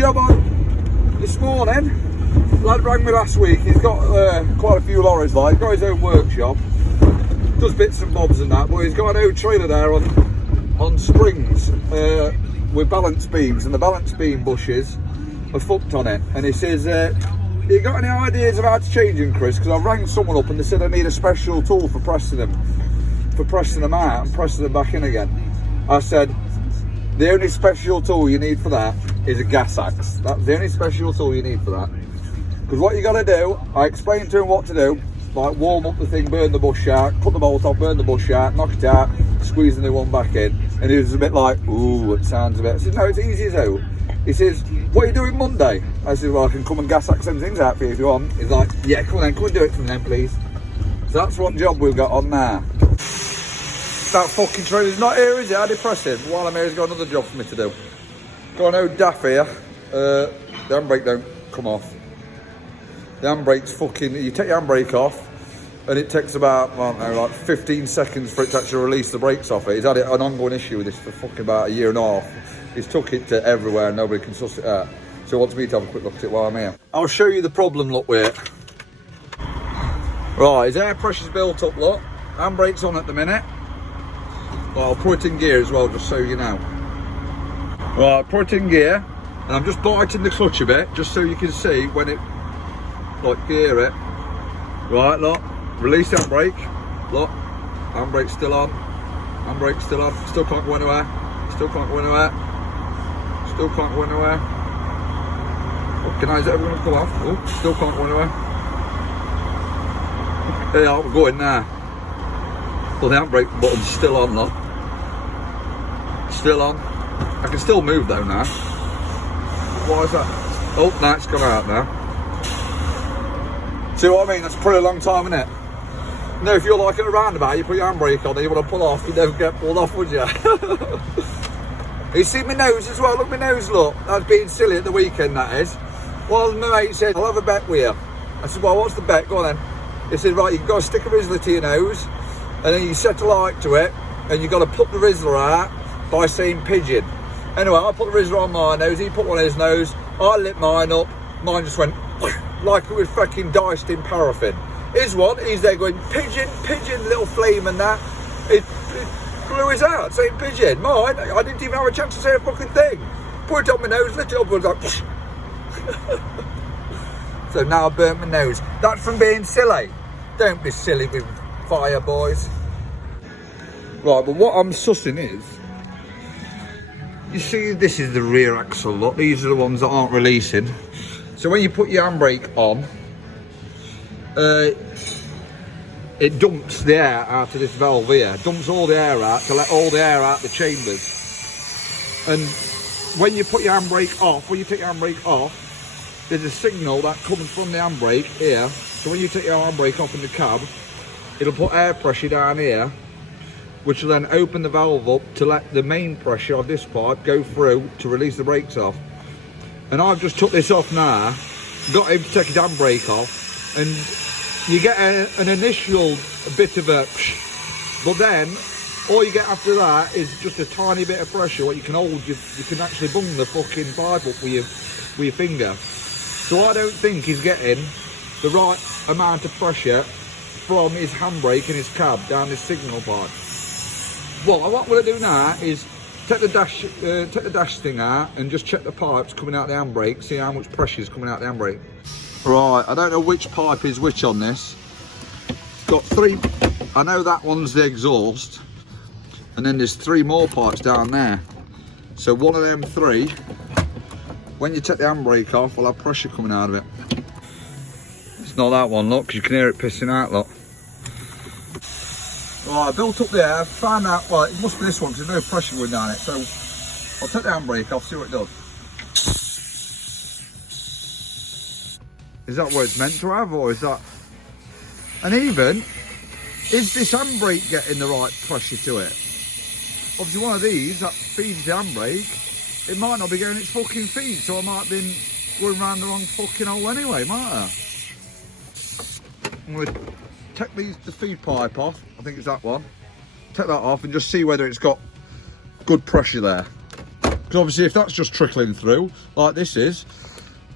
job on this morning. Lad rang me last week. He's got quite a few lorries, like, he's got his own workshop, does bits and bobs and that, but he's got an old trailer there on springs with balance beams, and the balance beam bushes are fucked on it. And he says, you got any ideas of how to change them, Chris? Because I rang someone up and they said I need a special tool for pressing them out and pressing them back in again. I said, the only special tool you need for that is a gas axe. That's the only special tool you need for that. Because what you got to do, I explained to him what to do, like warm up the thing, burn the bush out, cut the bolt off, burn the bush out, knock it out, squeeze the new one back in. And he was a bit like, ooh, it sounds a bit. I said, no, it's easy as hell. He says, what are you doing Monday? I said, well, I can come and gas axe them things out for you if you want. He's like, yeah, come on then, come and do it for me then, please. So that's what job we've got on now. That fucking trailer's not here, is it? How depressing. While I'm here, he's got another job for me to do. Got an old daff here. The handbrake don't come off. The handbrake's fucking, you take your handbrake off and it takes about, I don't know, like 15 seconds for it to actually release the brakes off it. He's had an ongoing issue with this for fucking about a year and a half. He's took it to everywhere and nobody can suss it out. So he wants me to have a quick look at it while I'm here. I'll show you the problem, look, with it. Right, his air pressure's built up, look. Handbrake's on at the minute. Well, I'll put it in gear as well, just so you know. Right, put it in gear. And I'm just biting the clutch a bit, just so you can see when it, like, gear it. Right, look. Release the handbrake. Look. Handbrake's still on. Handbrake's still on. Still can't go anywhere. Still can't go anywhere. Still can't go anywhere. Fucking hell, is it ever going to come off? Oh, still can't go anywhere. Yeah, we're going now. Well, the handbrake button's still on, look. Still on. I can still move though now. Why is that? Oh, no, it's gone out now. See what I mean? That's a pretty long time, isn't it? You know, if you're like at a roundabout, you put your handbrake on and you want to pull off, you don't get pulled off, would you? You see my nose as well? Look, my nose, look. That's being silly at the weekend, that is. Well, my mate said, I'll have a bet with you. I said, well, what's the bet? Go on then. He said, right, you've got to stick a Rizzler to your nose, and then you set a light to it, and you've got to put the Rizzler out by saying pigeon. Anyway, I put the Rizzler on my nose, he put one on his nose, I lit mine up, mine just went like it was fucking diced in paraffin. His one, he's there going, pigeon, pigeon, little flame and that. It blew his out, saying pigeon. Mine, I didn't even have a chance to say a fucking thing. Put it on my nose, lit it up, and was like, so now I burnt my nose. That's from being silly. Don't be silly with fire, boys. Right, but what I'm sussing is, you see, this is the rear axle, look. These are the ones that aren't releasing. So when you put your handbrake on, it dumps the air out of this valve here. Dumps all the air out to let all the air out the chambers. And when you put your handbrake off, when you take your handbrake off, there's a signal that comes from the handbrake here. So when you take your handbrake off in the cab, it'll put air pressure down here, which will then open the valve up to let the main pressure of this pipe go through to release the brakes off. And I've just took this off now, got him to take his handbrake off, and you get an initial bit of a psh, but then all you get after that is just a tiny bit of pressure. What you can hold, you can actually bung the fucking pipe up with your finger. So I don't think he's getting the right amount of pressure from his handbrake in his cab down this signal pipe. Well, what I'm going to do now is take the dash thing out and just check the pipes coming out the handbrake, see how much pressure is coming out the handbrake. Right, I don't know which pipe is which on this. Got three, I know that one's the exhaust, and then there's three more pipes down there. So one of them three, when you take the handbrake off, will have pressure coming out of it. It's not that one, look, because you can hear it pissing out, look. Right, I built up there, found out, well, it must be this one because there's no pressure going down it. So I'll take the handbrake off, see what it does. Is that what it's meant to have, or is that... And even, is this handbrake getting the right pressure to it? Obviously one of these that feeds the handbrake, it might not be getting its fucking feed, so I might have been going round the wrong fucking hole anyway, might I? I'm going to take the feed pipe off, I think it's that one. Take that off and just see whether it's got good pressure there. Because obviously if that's just trickling through, like this is,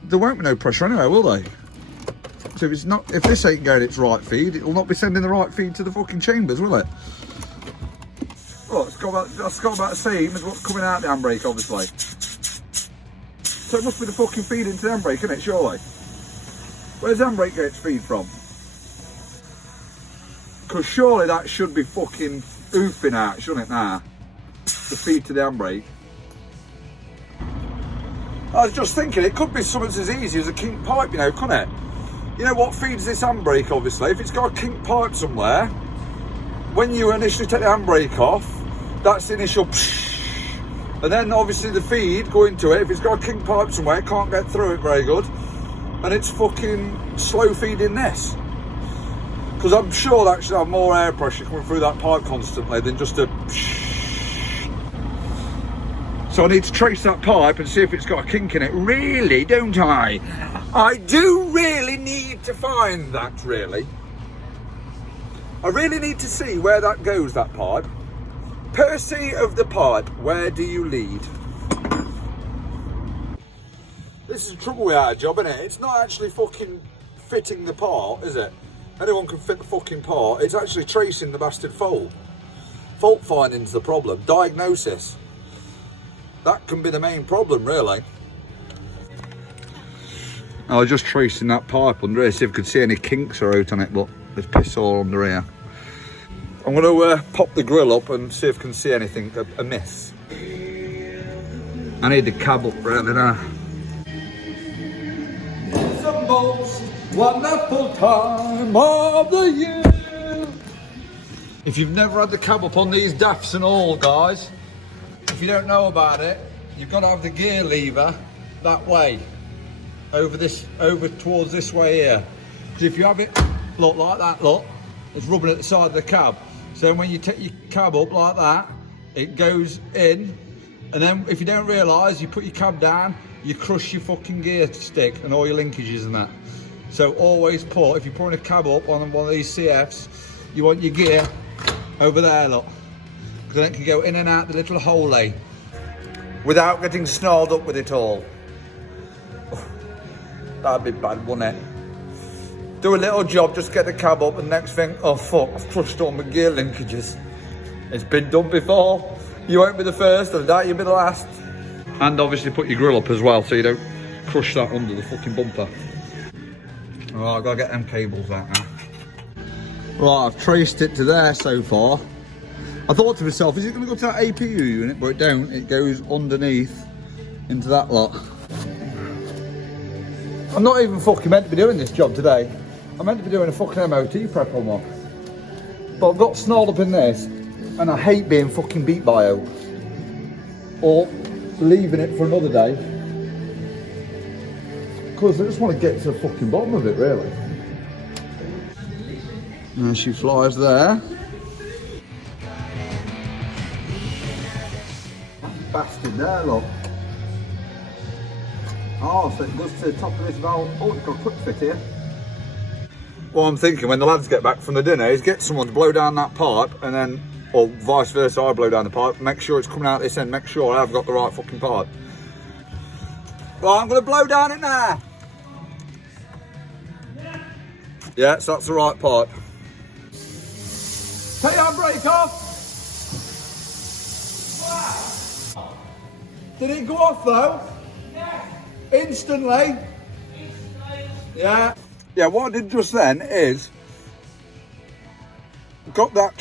there won't be no pressure anyway, will they? So if this ain't getting its right feed, it'll not be sending the right feed to the fucking chambers, will it? Well, that's got about the same as what's coming out the handbrake, obviously. So it must be the fucking feed into the handbrake, isn't it, surely? Where's the handbrake get its feed from? Because surely that should be fucking oofing out, shouldn't it, now? The feed to the handbrake. I was just thinking, it could be something as easy as a kink pipe, you know, couldn't it? You know what feeds this handbrake, obviously? If it's got a kink pipe somewhere, when you initially take the handbrake off, that's the initial psh, and then obviously the feed going to it, if it's got a kink pipe somewhere, it can't get through it very good, and it's fucking slow feeding this. Because I'm sure that should have more air pressure coming through that pipe constantly than just a psh. So I need to trace that pipe and see if it's got a kink in it. Really, don't I? I do really need to find that, really. I really need to see where that goes, that pipe. Percy of the pipe, where do you lead? This is the trouble with our job, isn't it? It's not actually fucking fitting the part, is it? Anyone can fit the fucking part. It's actually tracing the bastard fault. Fault finding's the problem. Diagnosis. That can be the main problem, really. I was just tracing that pipe under here, see if I could see any kinks or out on it, but there's piss all under here. I'm going to pop the grill up and see if I can see anything amiss. I need the cab up round there. It's the most wonderful time of the year. If you've never had the cab up on these daffs and all, guys, if you don't know about it, you've got to have the gear lever that way, over towards this way here. Because if you have it, look like that, look, it's rubbing at the side of the cab. So when you take your cab up like that, it goes in, and then if you don't realise, you put your cab down, you crush your fucking gear stick and all your linkages and that. So always put, if you're putting a cab up on one of these CFs, you want your gear over there, look. Then it can go in and out the little hole without getting snarled up with it all. Oh, that'd be bad, wouldn't it? Do a little job, just get the cab up, and next thing, oh fuck, I've crushed all my gear linkages. It's been done before. You won't be the first, and that you'll be the last. And obviously put your grill up as well, so you don't crush that under the fucking bumper. Right, I've got to get them cables out now. Right, I've traced it to there so far. I thought to myself, is it going to go to that APU unit? But it don't, it goes underneath into that lot. I'm not even fucking meant to be doing this job today. I'm meant to be doing a fucking MOT prep on one. But I've got snarled up in this, and I hate being fucking beat by out. Or leaving it for another day. Because I just want to get to the fucking bottom of it, really. And she flies there. Bastard there, look. Oh, so it goes to the top of this valve. Oh, it's got a quick fit here. Well, I'm thinking when the lads get back from the dinner is get someone to blow down that pipe, and then, or vice versa, I blow down the pipe, make sure it's coming out this end, make sure I've got the right fucking pipe. Right, I'm going to blow down it now. Yeah, so that's the right pipe. Take your handbrake off. Wow. Did it go off though? Yeah. Instantly? Yeah. Yeah, what I did just then is got that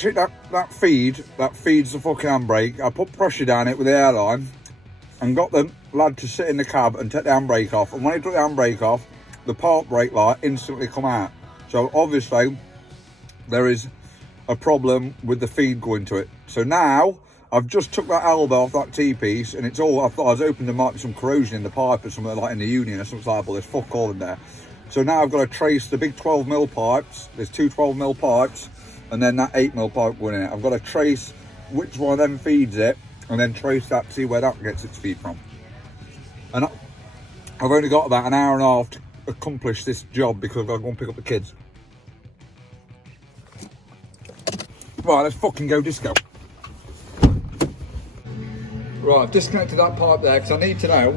feed that feeds the fucking handbrake. I put pressure down it with the airline and got the lad to sit in the cab and take the handbrake off. And when he took the handbrake off, the park brake light instantly come out. So obviously there is a problem with the feed going to it. So now I've just took that elbow off that T-piece, and it's all, I thought I was hoping there might be some corrosion in the pipe or something like in the union or something like that, but there's fuck all in there. So now I've got to trace the big 12mm pipes. There's two 12mm pipes and then that 8mm pipe going in it. I've got to trace which one of them feeds it and then trace that to see where that gets its feed from. And I've only got about an hour and a half to accomplish this job because I've got to go and pick up the kids. Right, let's fucking go disco. Right, I've disconnected that pipe there because I need to know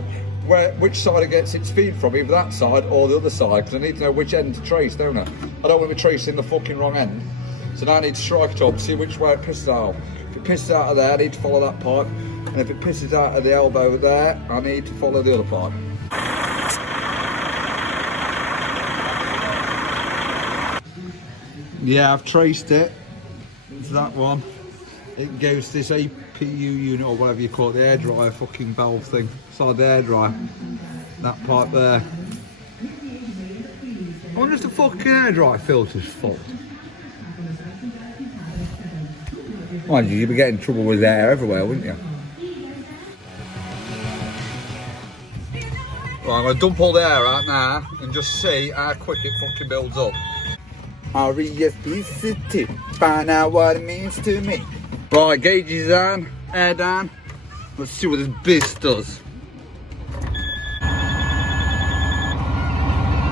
which side it gets its feed from, either that side or the other side, because I need to know which end to trace, don't I? I don't want to be tracing the fucking wrong end. So now I need to strike it up, see which way it pisses out. If it pisses out of there, I need to follow that pipe. And if it pisses out of the elbow there, I need to follow the other pipe. Yeah, I've traced it. It's that one. It goes to this APU unit or whatever you call it, the air dryer fucking valve thing. Inside the air dryer. That pipe there. I wonder if the fucking air dryer filter's fucked. Mind you, you'd be getting in trouble with air everywhere, wouldn't you? Right, I'm going to dump all the air out now and just see how quick it fucking builds up. R-E-S-P-C-T, find out what it means to me. Right, gauge is down, air down. Let's see what this beast does.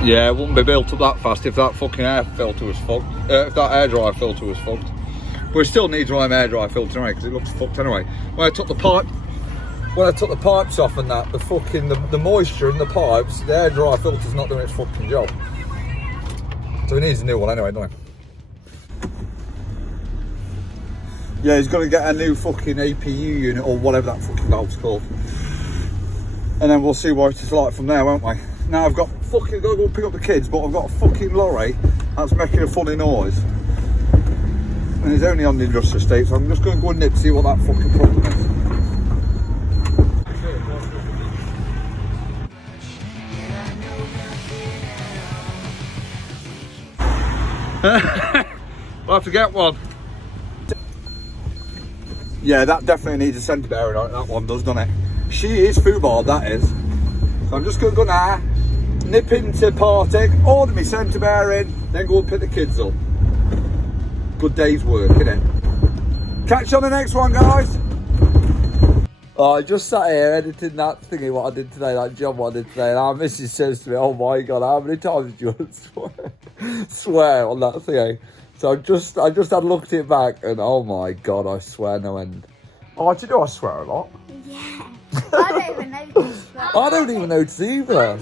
Yeah, it wouldn't be built up that fast if that fucking air filter was fucked. If that air dryer filter was fucked. But it still needs my air dryer filter anyway, because it looks fucked anyway. When I took the pipes off and that, the moisture in the pipes, the air dryer filter's not doing its fucking job. So he needs a new one anyway, doesn't he? Yeah, he's got to get a new fucking APU unit or whatever that fucking valve's called. And then we'll see what it's like from there, won't we? Now I've got got to go pick up the kids, but I've got a fucking lorry that's making a funny noise. And he's only on the industrial estate, so I'm just going to go and nip see what that fucking problem is. I'll have to get one. Yeah, that definitely needs a centre bearing on it, that one does, doesn't it? She is football, that is. So I'm just going to go now, nip into Partick, order me centre bearing, then go and pick the kids up. Good day's work, innit? Catch you on the next one, guys. Oh, I just sat here editing that thingy, what I did today, that job what I did today, and our missus says to me, oh my God, how many times do you swear on that thingy? So I just had looked it back, and oh my God, I swear no end. Oh, do you know I swear a lot? Yeah. I don't even notice. I don't even notice either.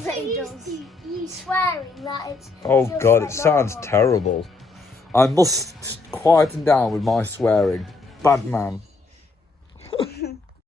You swearing that it's... Oh God, it sounds terrible. I must quieten down with my swearing. Bad man.